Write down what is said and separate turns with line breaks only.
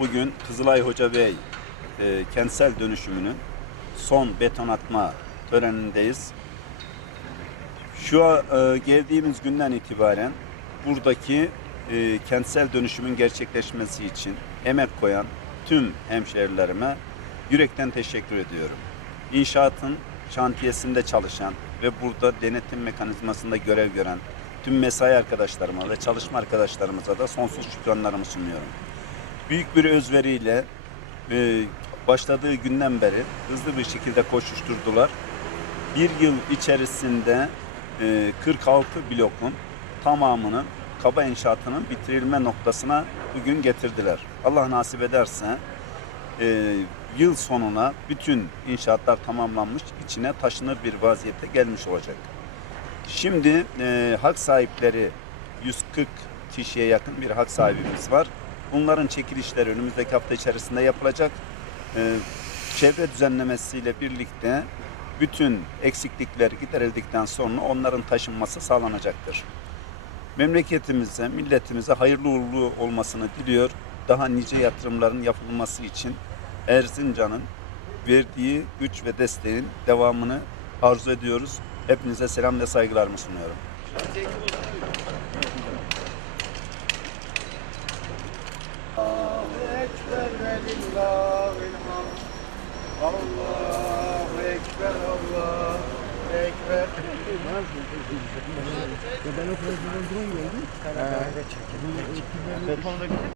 bugün Kızılay Hoca Bey e, kentsel dönüşümünün son beton atma törenindeyiz. Şu e, geldiğimiz günden itibaren buradaki e, kentsel dönüşümün gerçekleşmesi için emek koyan tüm hemşehrilerime yürekten teşekkür ediyorum. İnşaatın şantiyesinde çalışan ve burada denetim mekanizmasında görev gören tüm mesai arkadaşlarıma ve çalışma arkadaşlarımıza da sonsuz şükranlarımı sunuyorum. Büyük bir özveriyle e, başladığı günden beri hızlı bir şekilde koşuşturdular. Bir yıl içerisinde e, 46 blokun tamamını kaba inşaatının bitirilme noktasına bugün getirdiler. Allah nasip ederse e, yıl sonuna bütün inşaatlar tamamlanmış, içine taşınır bir vaziyette gelmiş olacak. Şimdi e, hak sahipleri 140 kişiye yakın bir hak sahibimiz var. Bunların çekilişleri önümüzdeki hafta içerisinde yapılacak. E, çevre düzenlemesiyle birlikte bütün eksiklikler giderildikten sonra onların taşınması sağlanacaktır. Memleketimize, milletimize hayırlı uğurlu olmasını diliyor. Daha nice yatırımların yapılması için Erzincan'ın verdiği güç ve desteğin devamını arzu ediyoruz. Hepinize selam ve saygılarımı sunuyorum.
Ekber ve lillahil hamd. Allahu Ekber, Allahu Ekber.
Ben o kadar drone geldi.
Betonda